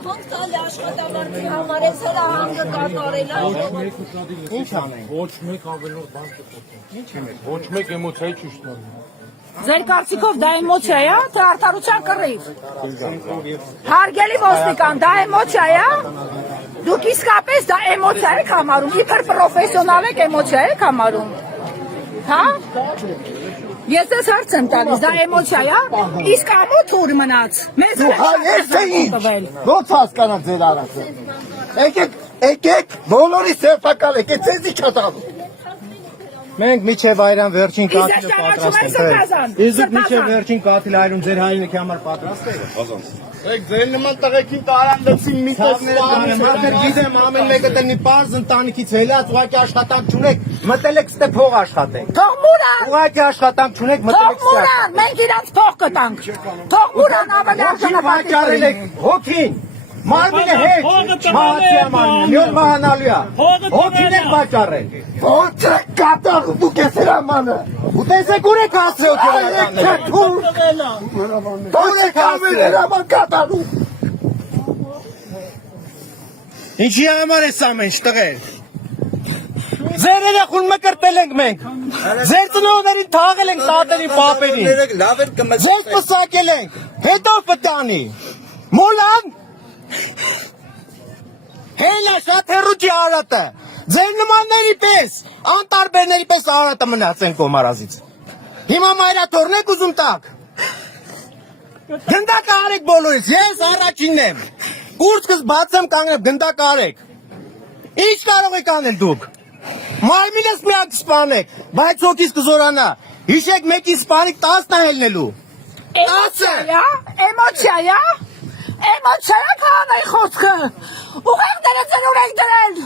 Ոնց տալի աշխատավարձի համար ես հրա հանգը կատարել Ինչ անենք։ Ոչ մեկ ավելորդ բան չփոխում։ Ինչ է մեկ։ Ոչ մեկ էմոցիայի չուշ տալու։ Ձեր կարծիքով դա էմոցիա է, թե արդարության կռիվ։ Հարգելի ոստիկան, դա էմոցիա է։ Դուք իսկապես դա էմոցիա եք համարում, իբր պրոֆեսիոնալ եք էմոցիա եք համարում։ Հա? Ես ես հարց եմ տալիս, դա էմոցիա է, իսկ ամոթ ուր մնաց։ Մեզ Ես թե ինչ, ոնց հասկանամ ձեր արածը։ Եկեք, բոլորի սերտակալ եկեք, ձեզ ի չատալու։ Մենք միջև այրան վերջին կաթիլը պատրաստ ենք։ Իսկ միջև վերջին կաթիլը այրում ձեր հայրենիքի համար պատրաստ եք։ Եք ձեր նման տղեկին տարանդեցին մի տեստան։ Գիտեմ ամեն մեկը տնի պարզ ընտանիքից հելած ուղղակի աշխատանք չունեք, մտել եք ստե փող աշխատենք։ Թող մուրան։ Ուղղակի աշխատանք չունեք, մտել եք ստե։ Թող մուրան, մենք իրանց փող կտանք։ Թող մուրան ավելի վաճառել եք հոգին։ Մարմինը հետ, մահացիա մարմինը, մի օր մահանալու է, հոգին եք վաճառել։ Ոնց եք կատարում դուք ես հրամանը։ Ու տեսեք ուր եք հասցրել Ուր եք հասցրել հրաման կատարում։ Ինչի համար ես ամեն տղեր։ Ձեր երեխուն մկրտել ենք մենք։ Ձեր ծնողներին թաղել ենք տատերին, պապերին։ Ձեզ պսակել ենք, հետո պտանի։ Մոլան։ Հելա շատ հեռուճի արատը, ձեր նմանների պես, անտարբերների պես արատը մնացեն կոմարազից։ Հիմա մայրաթորն եք ուզում տակ։ Գնդակ արեք բոլորից, ես առաջինն եմ։ Կուրծքս բացեմ կանգնեմ, գնդակ արեք։ Ինչ կարող եք անել դուք։ Մարմինս միակ սպանեք, բայց հոգիս կզորանա։ Հիշեք մեկի սպանիկ 10 հելնելու։ 10։ Էմոցիա է։ Էմոցիա է քանայի խոսքը։ Ուղեղ դրեցեն ուր եք դրել։